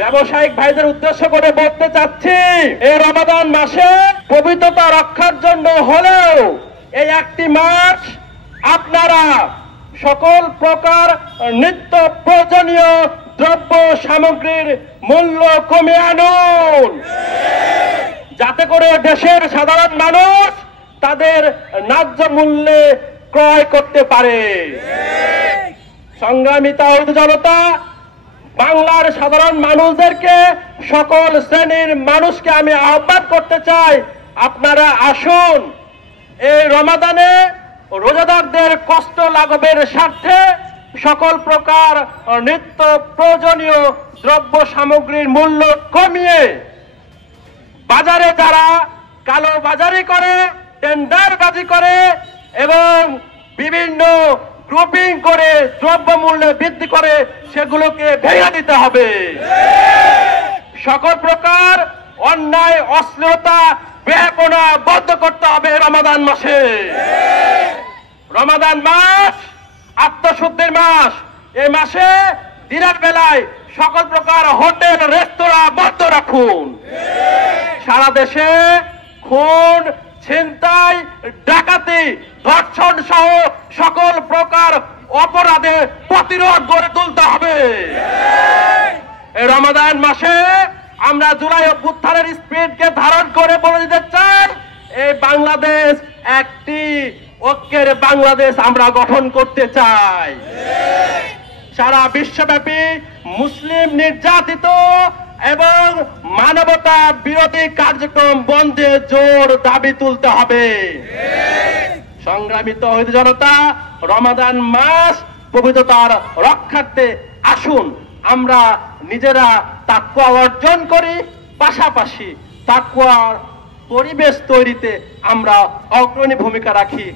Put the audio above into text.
ব্যবসায়িক ভাইদের উদ্দেশ্য করে বলতে চাচ্ছি, এই রমাদান মাসে পবিত্রতা রক্ষার জন্য হলেও এই একটি মাস আপনারা সকল প্রকার নিত্য প্রয়োজনীয় দ্রব্য সামগ্রীর মূল্য কমিয়ে আনুন, যাতে করে দেশের সাধারণ মানুষ তাদের ন্যায্য মূল্যে ক্রয় করতে পারে। সংগ্রামী তাওহীদ জনতা, বাংলার সাধারণ মানুষদেরকে, সকল শ্রেণীর মানুষকে আমি আহ্বান করতে চাই, আপনারা আসুন, এই রমাদানে রোজাদারদের কষ্ট লাঘবের স্বার্থে সকল প্রকার নিত্য প্রয়োজনীয় দ্রব্য সামগ্রীর মূল্য কমিয়ে বাজারে যারা কালো বাজারি করে, টেন্ডারবাজি করে এবং বিভিন্ন গ্রুপিং করে দ্রব্য মূল্য বৃদ্ধি করে, সেগুলোকে ভেঙে দিতে হবে। সকল প্রকার অন্যায়, অশ্লীলতা, বেহাপনা বন্ধ করতে হবে রমাদান মাসে। রমাদান মাস আত্মশুদ্ধির মাস। এই মাসে দিনের বেলায় সকল প্রকার হোটেল, রেস্তোরাঁ বন্ধ রাখুন। সারা দেশে খুন, ছিনতাই, ডাকাতি, ধর্ষণ সহ সকল প্রকার অপরাধে প্রতিরোধ গড়ে তুলতে হবে। এই রমাদান মাসে আমরা জুলাই অভ্যুত্থানের স্পিরিটকে ধারণ করে বলে দিতে চাই, এই বাংলাদেশ একটি ঐক্যের বাংলাদেশ আমরা গঠন করতে চাই। সারা বিশ্বব্যাপী মুসলিম নির্যাতিত এবং মানবতা বিরোধী কার্যক্রম বন্ধে জোর দাবি তুলতে হবে। সংগ্রামী তাওহীদ জনতা, রমাদান মাস পবিত্রতার রক্ষার্থে আসুন আমরা নিজেরা তাকওয়া অর্জন করি, পাশাপাশি তাকওয়ার পরিবেশ তৈরিতে আমরা অগ্রণী ভূমিকা রাখি।